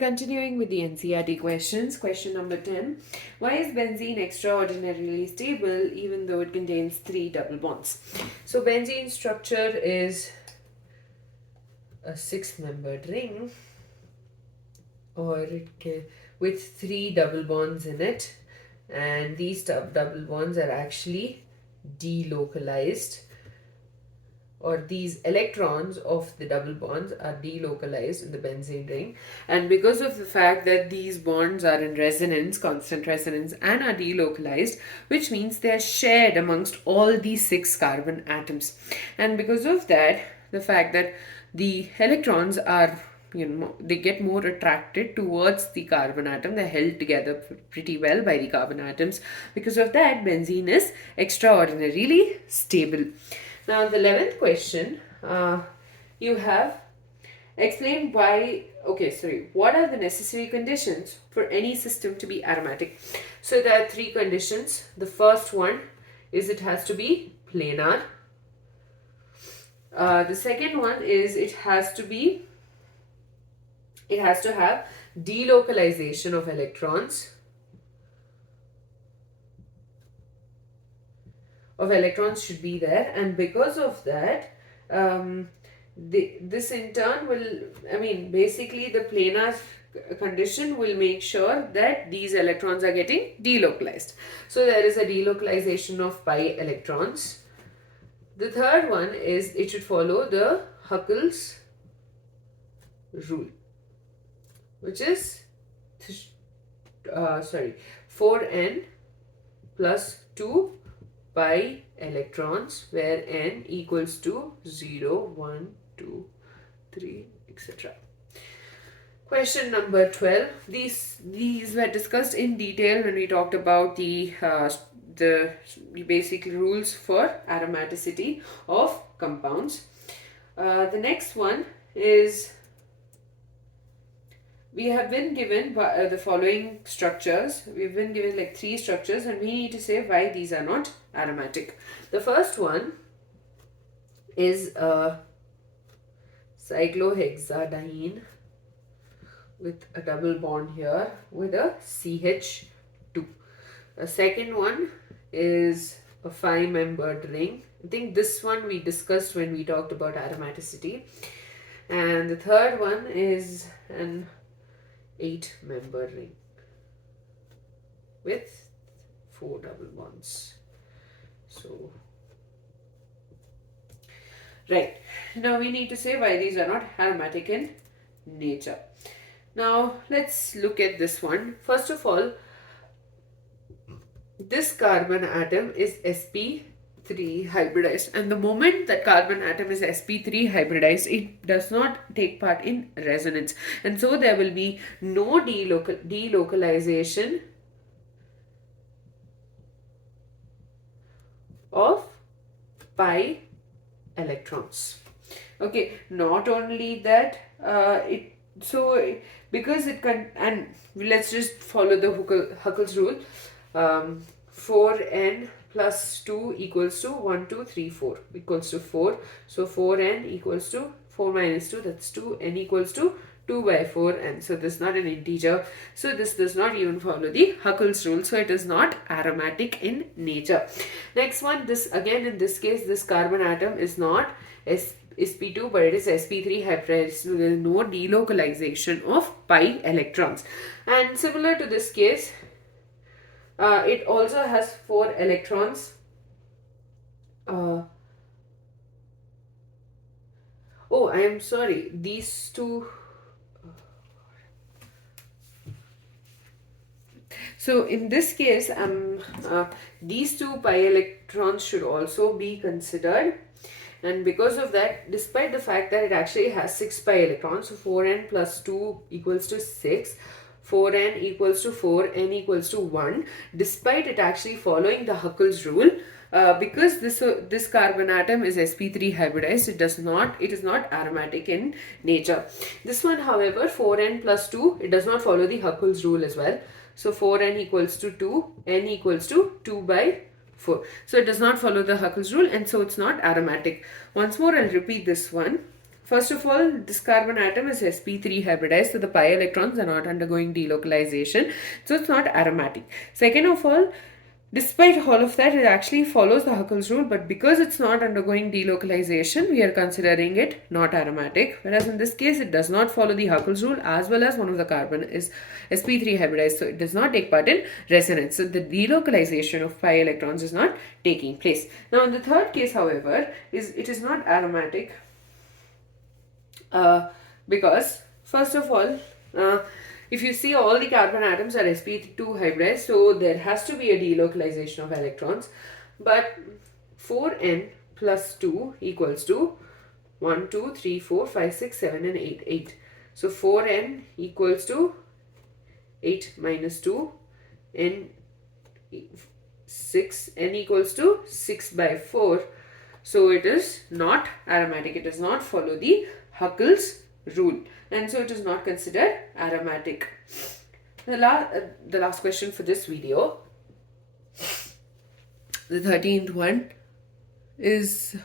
Continuing with the NCERT questions, question number 10. Why is benzene extraordinarily stable even though it contains 3 double bonds? So benzene structure is a 6-membered ring, or with 3 double bonds in it, and these double bonds are actually delocalized, or these electrons of the double bonds are delocalized in the benzene ring, and because of the fact that these bonds are in resonance, constant resonance, and are delocalized, which means they are shared amongst all these 6 carbon atoms, and because of that, the fact that the electrons are, they get more attracted towards the carbon atom, they're held together pretty well by the carbon atoms. Because of that, benzene is extraordinarily stable. Now, the 11th question, you have explain what are the necessary conditions for any system to be aromatic? So, there are 3 conditions. The first one is it has to be planar. The second one is it has to have delocalization of electrons. Should be there, and because of that, this in turn will, basically the planar condition will make sure that these electrons are getting delocalized. So there is a delocalization of pi electrons. The third one is it should follow the Huckel's rule, which is 4n plus 2 pi electrons, where n equals to 0, 1, 2, 3, etc. Question number 12. These were discussed in detail when we talked about the basic rules for aromaticity of compounds. The next one is, we have been given the following structures. We've been given like 3 structures, and we need to say why these are not aromatic. The first one is cyclohexadiene with a double bond here with a CH2. The second one is a 5-membered ring. I think this one we discussed when we talked about aromaticity. And the third one is an 8-membered ring with 4 double bonds. So, right, now we need to say why these are not aromatic in nature. Now let's look at this one. First of all, this carbon atom is sp3 hybridized, and the moment that carbon atom is sp3 hybridized, it does not take part in resonance, and so there will be no delocalization of pi electrons. Okay, not only that, because it can, and let's just follow the Huckel's rule. 4n plus 2 equals to 1, 2, 3, 4 equals to 4. So 4n equals to 4 minus 2, that's 2, n equals to 2 by 4, and so this is not an integer. So this does not even follow the Huckel's rule. So it is not aromatic in nature. Next one, this again in this case, this carbon atom is not sp2, but it is sp3 hybridized. So there is no delocalization of pi electrons. And similar to this case, it also has 4 electrons. I am sorry. These two. So in this case, these 2 pi electrons should also be considered. And because of that, despite the fact that it actually has 6 pi electrons, so 4n plus 2 equals to 6. 4n equals to 4, n equals to 1, despite it actually following the Huckel's rule, because this carbon atom is sp3 hybridized, it is not aromatic in nature. This one, however, 4n plus 2, it does not follow the Huckel's rule as well. So 4n equals to 2, n equals to 2 by 4. So it does not follow the Huckel's rule, and so it's not aromatic. Once more, I'll repeat this one. First of all, this carbon atom is sp3 hybridized, so the pi electrons are not undergoing delocalization, so it's not aromatic. Second of all, despite all of that, it actually follows the Huckel's rule, but because it's not undergoing delocalization, we are considering it not aromatic. Whereas in this case, it does not follow the Huckel's rule, as well as one of the carbon is sp3 hybridized, so it does not take part in resonance. So the delocalization of pi electrons is not taking place. Now in the third case, however, it is not aromatic because first of all, if you see, all the carbon atoms are sp2 hybridized, so there has to be a delocalization of electrons. But 4n plus 2 equals to 1, 2, 3, 4, 5, 6, 7 and 8. 8. So 4n equals to 8 minus 2, n 6, n equals to 6 by 4. So it is not aromatic. It does not follow the Huckel's rule, and so it is not considered aromatic. The last question for this video, the 13th one, is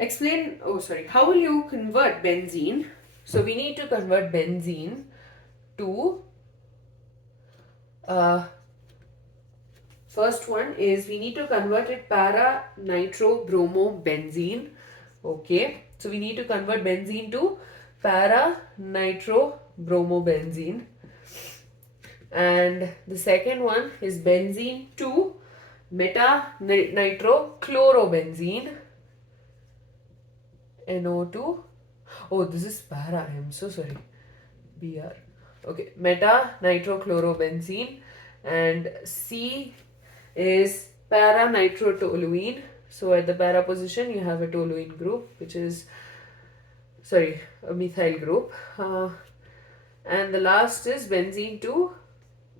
how will you convert benzene? So we need to convert benzene to first one is we need to convert it para-nitrobromobenzene. Okay, so we need to convert benzene to para-nitrobromobenzene, and the second one is benzene to meta-nitrochlorobenzene, NO2. Oh, this is para, I am so sorry, BR. Okay, meta-nitrochlorobenzene, and C is para-nitrotoluene. So at the para position, you have a toluene group, which is, a methyl group. And the last is benzene to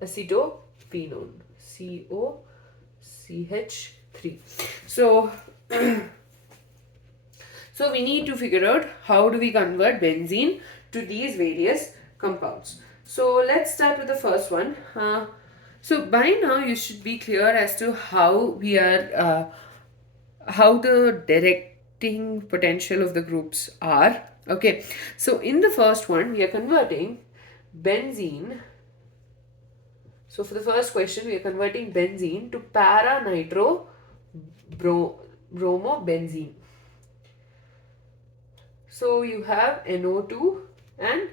acetophenone, COCH3. So, so we need to figure out how do we convert benzene to these various compounds. So let's start with the first one. So by now you should be clear as to how we are how the directing potential of the groups are. Okay, so in the first one, we are converting benzene. So for the first question, we are converting benzene to para-nitrobromobenzene. So you have NO2 and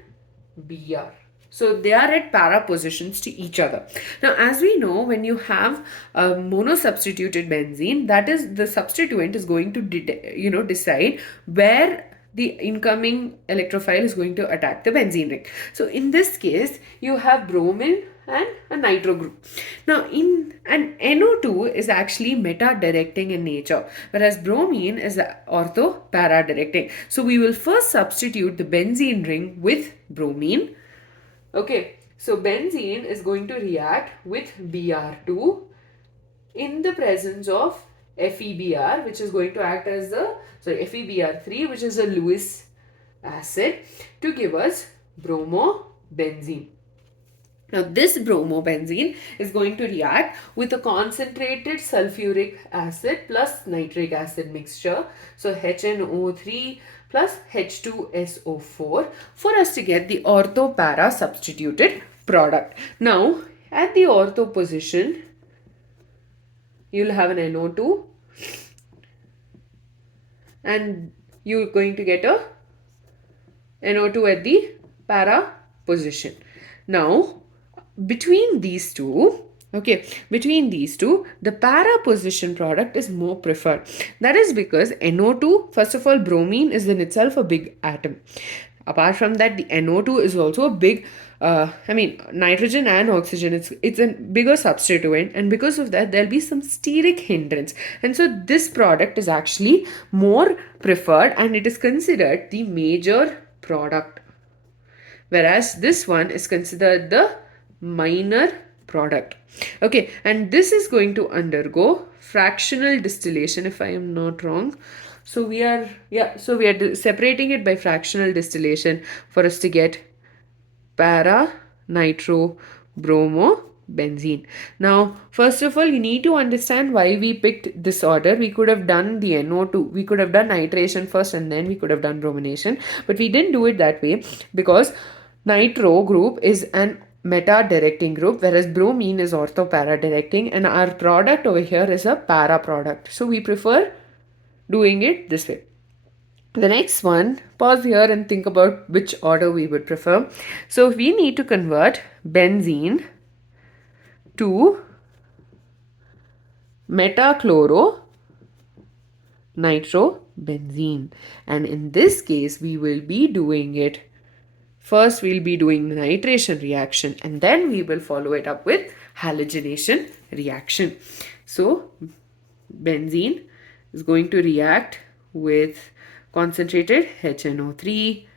Br. So they are at para positions to each other. Now, as we know, when you have a monosubstituted benzene, that is, the substituent is going to decide where the incoming electrophile is going to attack the benzene ring. So in this case, you have bromine and a nitro group. Now, an NO2 is actually meta-directing in nature, whereas bromine is ortho-para-directing. So we will first substitute the benzene ring with bromine. Okay, so benzene is going to react with Br2 in the presence of FeBr, which is going to act as FeBr3, which is a Lewis acid, to give us bromobenzene. Now this bromobenzene is going to react with a concentrated sulfuric acid plus nitric acid mixture. So HNO3 plus H2SO4 for us to get the ortho-para substituted product. Now at the ortho position, you will have an NO2 and you are going to get a NO2 at the para position. Now between these two, the para position product is more preferred. That is because NO2, first of all, bromine is in itself a big atom. Apart from that, the NO2 is also a big, nitrogen and oxygen, it's a bigger substituent, and because of that, there'll be some steric hindrance. And so this product is actually more preferred and it is considered the major product, whereas this one is considered the minor product. Okay, and this is going to undergo fractional distillation, if I am not wrong. So we are separating it by fractional distillation for us to get para-nitrobromo benzene. Now, first of all, you need to understand why we picked this order. We could have done the NO2. We could have done nitration first and then we could have done bromination. But we didn't do it that way because nitro group is an meta-directing group, whereas bromine is ortho-para-directing, and our product over here is a para product. So we prefer doing it this way. The next one, pause here and think about which order we would prefer. So we need to convert benzene to metachloro nitrobenzene, and in this case we will be doing it first. We'll be doing the nitration reaction and then we will follow it up with halogenation reaction. So benzene is going to react with concentrated HNO3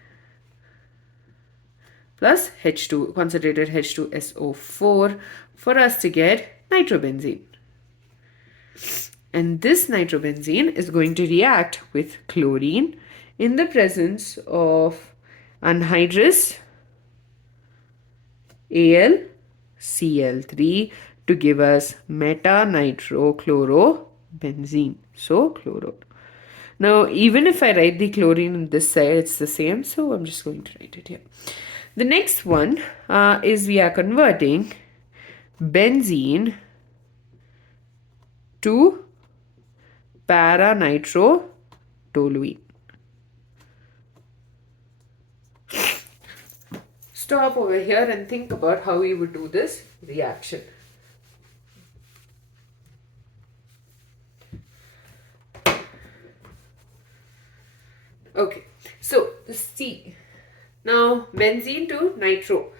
plus H2, concentrated H2SO4 for us to get nitrobenzene. And this nitrobenzene is going to react with chlorine in the presence of anhydrous AlCl3 to give us meta-nitrochlorobenzene. So chloro. Now, even if I write the chlorine on this side, it's the same. So I'm just going to write it here. The next one is we are converting benzene to para-nitrotoluene. Stop over here and think about how we would do this reaction. Okay, so see, now benzene to nitro,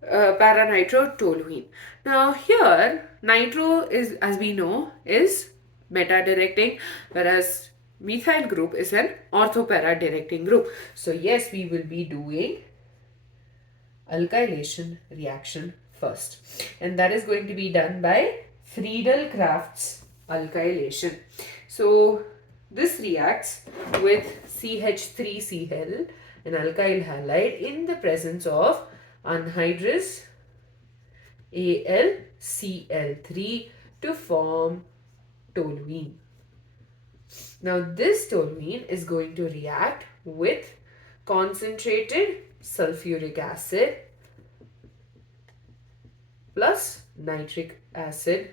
para-nitrotoluene. Now here, nitro is, as we know, is meta-directing, whereas methyl group is an ortho-para-directing group. So yes, we will be doing alkylation reaction first, and that is going to be done by Friedel-Crafts alkylation. So this reacts with CH3Cl, an alkyl halide, in the presence of anhydrous AlCl3 to form toluene. Now this toluene is going to react with concentrated sulfuric acid plus nitric acid.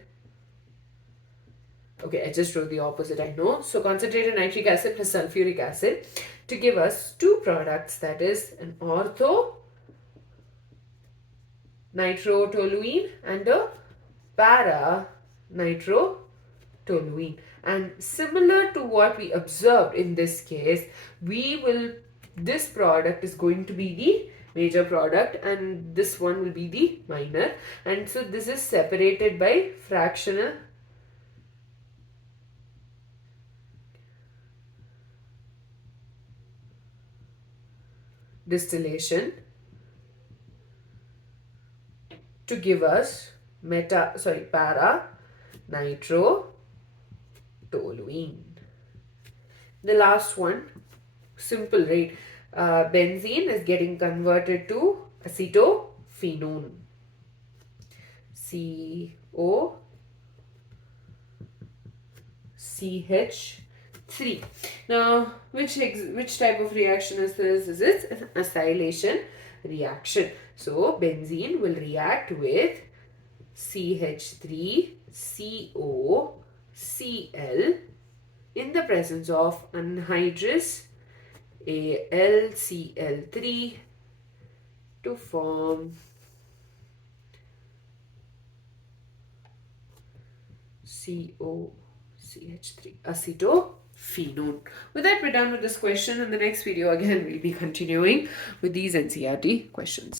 Okay, I just wrote the opposite, I know. So concentrated nitric acid plus sulfuric acid to give us two products, that is an ortho nitrotoluene and a para nitrotoluene. And similar to what we observed in this case, this product is going to be the major product and this one will be the minor. And so this is separated by fractional distillation to give us para nitrotoluene. The last one, simple, right? Benzene is getting converted to acetophenone. COCH3. Now, which type of reaction is this? Is it an acylation reaction? So, benzene will react with CH3COCl in the presence of anhydrous AlCl3 to form COCH3, acetophenone. With that, we're done with this question. In the next video, again, we'll be continuing with these NCERT questions.